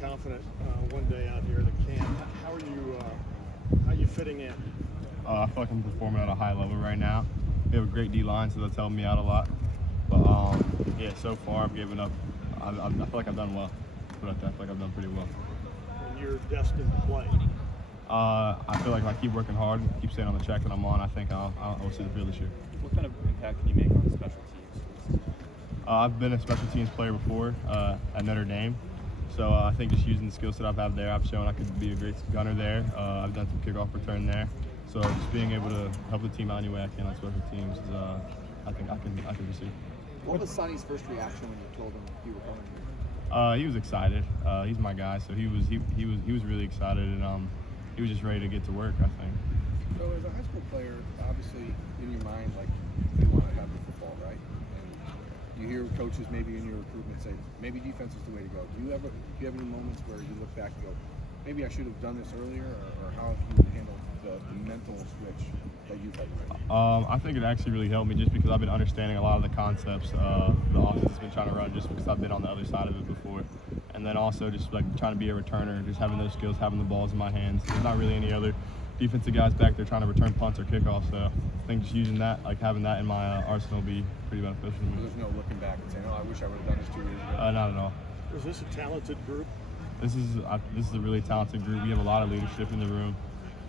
confident one day out here at the camp. How are you fitting in? I feel like I'm performing at a high level right now. We have a great D-line, so that's helping me out a lot. But yeah, so far I've given up. I feel like I've done well. But I feel like I've done pretty well. And you're destined to play. I feel like if I keep working hard, keep staying on the track that I'm on, I think I'll see the field this year. What kind of impact can you make on the special teams? I've been a special teams player before at Notre Dame. So I think just using the skill set I've had there, I've shown I could be a great gunner there. I've done some kickoff return there. So just being able to help the team out any way I can on special teams is, I think I can receive. What was Sonny's first reaction when you told him you were coming here? He was excited. He's my guy, so he was really excited, and he was just ready to get to work, I think. So as a high school player, obviously in your mind, like, you want to have the football, right? And you hear coaches maybe in your recruitment say, maybe defense is the way to go. Do you have any moments where you look back and go, maybe I should have done this earlier, or how have you handled the mental switch that you've had to make? I think it actually really helped me just because I've been understanding a lot of the concepts the offense has been trying to run, just because I've been on the other side of it before. And then also just like trying to be a returner, just having those skills, having the balls in my hands. There's not really any other defensive guys back there trying to return punts or kickoffs, so I think just using that, like having that in my arsenal will be pretty beneficial to me. There's no looking back and saying, oh, I wish I would have done this 2 years ago. Not at all. Is this a talented group? This is a really talented group. We have a lot of leadership in the room.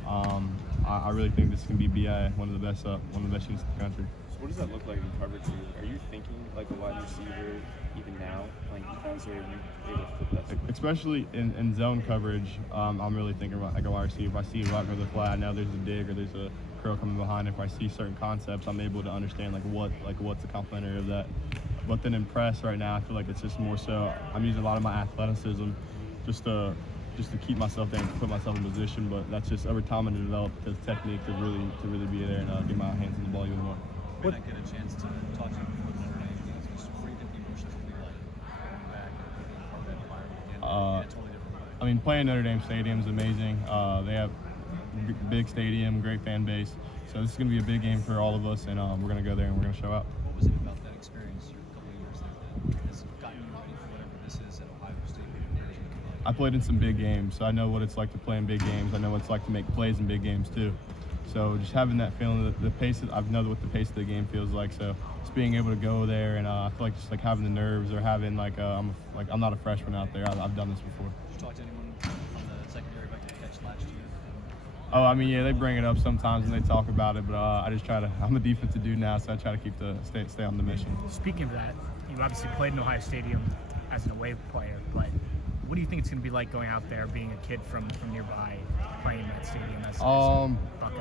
I really think this can be BI, one of the best units in the country. So what does that look like in coverage for you? Are you thinking like a wide receiver even now playing defense, or are you able to flip that switch? Especially in zone coverage, I'm really thinking about like a wide receiver. If I see right over the flat, now there's a dig or there's a curl coming behind. If I see certain concepts, I'm able to understand what's the complementary of that. But then in press right now, I feel like it's just more so I'm using a lot of my athleticism just to keep myself there and put myself in position. But that's just every time I develop the technique to really be there and get my hands on the ball even more. When I get a chance to talk to you before Notre Dame games, what do you think the emotions will be like going back and being part of that environment again? A totally different way. I mean, playing Notre Dame Stadium is amazing. They have big stadium, great fan base. So this is going to be a big game for all of us, and we're going to go there and we're going to show up. What was it about that experience, your couple of years there, that has gotten you ready for whatever this is at Ohio State? I played in some big games, so I know what it's like to play in big games. I know what it's like to make plays in big games too. So just having that feeling, the pace, I know what the pace of the game feels like. So just being able to go there, and I feel like just like having the nerves, or having I'm not a freshman out there. I've done this before. Did you talk to anyone from the secondary back to catch last year? Oh, I mean, yeah, they bring it up sometimes when they talk about it, but I just try to. I'm a defensive dude now, so I try to keep stay on the mission. Speaking of that, you obviously played in Ohio Stadium as an away player, but what do you think it's going to be like going out there, being a kid from nearby, playing in that stadium as a Buckeye?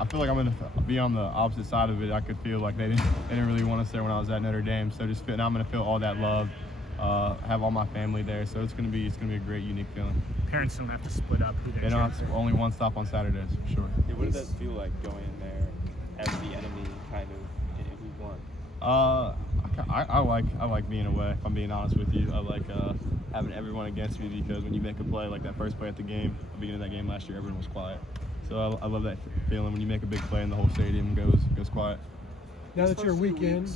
I feel like I'm going to be on the opposite side of it. I could feel like they didn't really want us there when I was at Notre Dame. So now I'm going to feel all that love, have all my family there. So it's going to be a great, unique feeling. Parents don't have to split up who they're They don't have cheering to, only one stop on Saturdays, for sure. Yeah, what does that feel like going in there as the enemy, kind of, in week one? I like being away, if I'm being honest with you. I like having everyone against me, because when you make a play, like that first play at the game, the beginning of that game last year, everyone was quiet. So I love that feeling when you make a big play and the whole stadium goes quiet. Now that you're a weekend,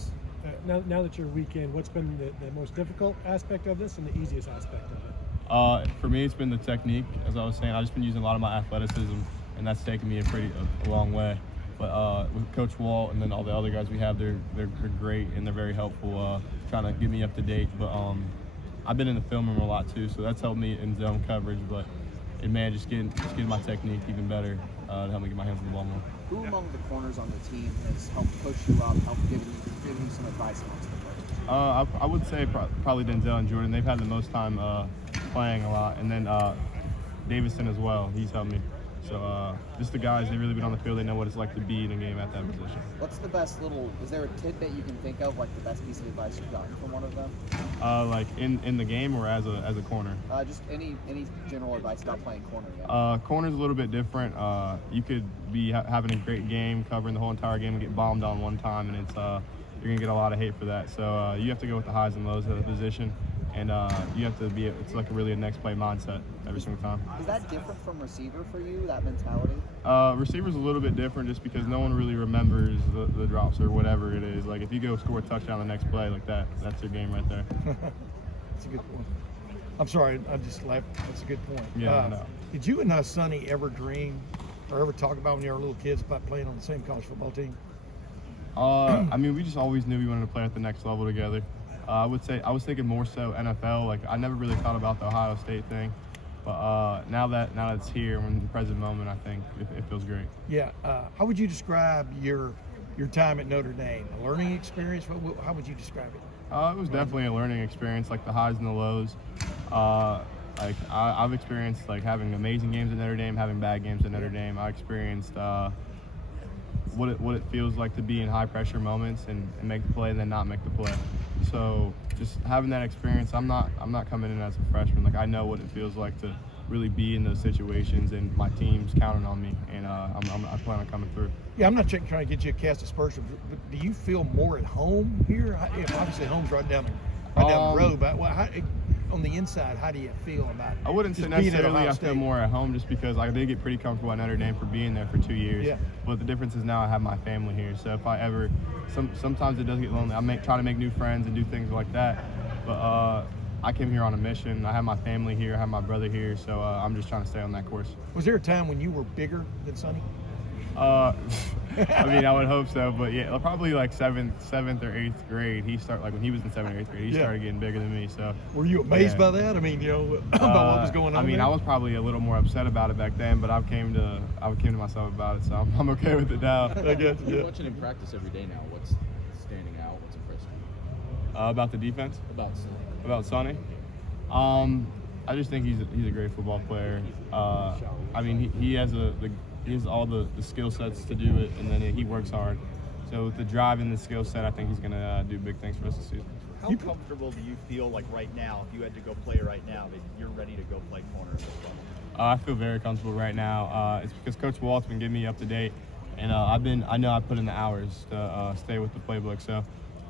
what's been the most difficult aspect of this and the easiest aspect of it? For me, it's been the technique. As I was saying, I've just been using a lot of my athleticism, and that's taken me a long way. But with Coach Walt and then all the other guys we have, they're great, and they're very helpful, trying to get me up to date. But I've been in the film room a lot too, so that's helped me in zone coverage. But just getting my technique even better to help me get my hands on the ball more. Who among the corners on the team has helped push you up, helped give you some advice amongst the players? I would say probably Denzel and Jordan. They've had the most time playing a lot, and then Davison as well. He's helped me. So just the guys, they've really been on the field. They know what it's like to be in a game at that position. What's the best is there a tidbit you can think of, like the best piece of advice you've gotten from one of them? Like in the game or as a corner? Just any general advice about playing corner yet? Corner's a little bit different. You could be having a great game, covering the whole entire game, and get bombed on one time, and it's you're gonna get a lot of hate for that. So you have to go with the highs and lows of the position, and you have to be. It's like a next play mindset every single time. Is that different from receiver for you? That mentality? Receiver's a little bit different, just because no one really remembers the drops or whatever it is. Like if you go score a touchdown the next play like that, that's your game right there. That's a good point. I'm sorry, I just laughed. That's a good point. Yeah, I know. Did you and Sonny ever dream or ever talk about when you were little kids about playing on the same college football team? I mean, we just always knew we wanted to play at the next level together. I would say I was thinking more so NFL. Like I never really thought about the Ohio State thing, but now that it's here, in the present moment, I think it feels great. Yeah. How would you describe your time at Notre Dame? A learning experience? How would you describe it? It was definitely a learning experience, like the highs and the lows. Like I've experienced like having amazing games at Notre Dame, having bad games at Notre Dame. I experienced what it feels like to be in high pressure moments and make the play and then not make the play. So just having that experience, I'm not coming in as a freshman. Like I know what it feels like to really be in those situations, and my team's counting on me, and I plan on coming through. Yeah, I'm not trying to get you a cast aspersions, but do you feel more at home here? Obviously, home's right down the road, but on the inside, how do you feel about it? I wouldn't say necessarily I feel more at home, just because I did get pretty comfortable at Notre Dame for being there for 2 years. Yeah. But the difference is now I have my family here, so if I ever, sometimes it does get lonely. I try to make new friends and do things like that, but I came here on a mission. I have my family here, I have my brother here, so I'm just trying to stay on that course. Was there a time when you were bigger than Sonny? I mean, I would hope so, but yeah, probably like seventh or eighth grade. When he was in 7th or 8th grade, he started getting bigger than me. So were you amazed by that? I mean, about what was going on? I mean, there? I was probably a little more upset about it back then, but I came to myself about it, so I'm okay with it now. I guess. You're watching him practice every day now. What's standing out? What's impressing you? About the defense? About Sonny. I just think he's a great football player. I mean, he has all the skill sets to do it, and then he works hard. So with the drive and the skill set, I think he's going to do big things for us this season. How comfortable do you feel like right now, if you had to go play right now, that you're ready to go play corner at this level? I feel very comfortable right now. It's because Coach Walt's been getting me up to date, and I know I put in the hours to stay with the playbook. So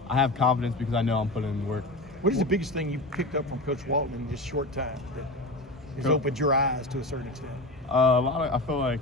I have confidence because I know I'm putting in the work. What is the biggest thing you picked up from Coach Walton in this short time that has opened your eyes to a certain extent? I feel like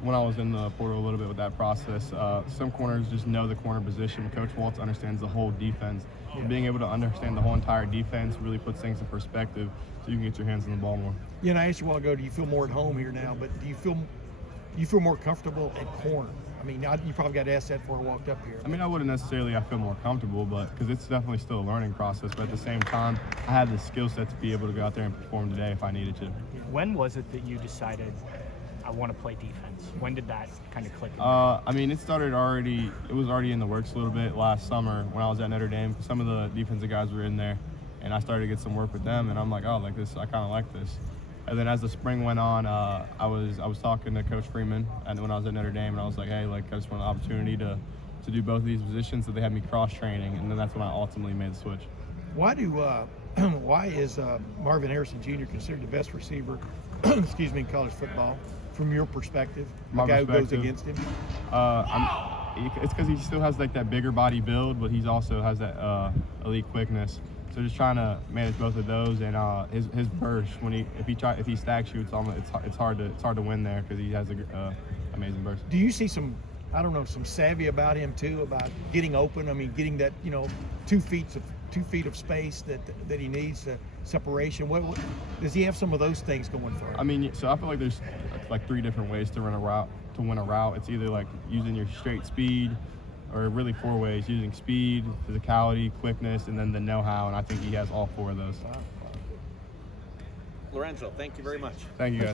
when I was in the portal a little bit with that process, some corners just know the corner position. Coach Waltz understands the whole defense. Yeah. Being able to understand the whole entire defense really puts things in perspective so you can get your hands on the ball more. Yeah, and I asked you a while ago, do you feel more at home here now, but do you feel more comfortable at corner? I mean, you probably got asked that before I walked up here. I mean, I wouldn't necessarily I feel more comfortable, but because it's definitely still a learning process, but at the same time, I have the skill set to be able to go out there and perform today if I needed to. When was it that you decided I want to play defense? When did that kind of click? I mean, it was already in the works a little bit last summer when I was at Notre Dame. Some of the defensive guys were in there, and I started to get some work with them, and I'm like, oh, like this, I kind of like this. And then as the spring went on, I was talking to Coach Freeman, and when I was at Notre Dame, and I was like, hey, like I just want an opportunity to do both of these positions, so they had me cross training, and then that's when I ultimately made the switch. Why is Marvin Harrison Jr. considered the best receiver, in college football, from your perspective? The guy who goes against him. It's because he still has like that bigger body build, but he also has that elite quickness. So just trying to manage both of those, and his burst if he stacks you, it's hard to win there because he has a amazing burst. Do you see some savvy about him too, about getting open? I mean, getting that 2 feet of space that he needs, separation. What does he have? Some of those things going for him? I mean, so I feel like there's like 3 different ways to run a route. To win a route, it's either like using your straight speed, or really 4 ways: using speed, physicality, quickness, and then the know-how. And I think he has all 4 of those. Lorenzo, thank you very much. Thank you, guys.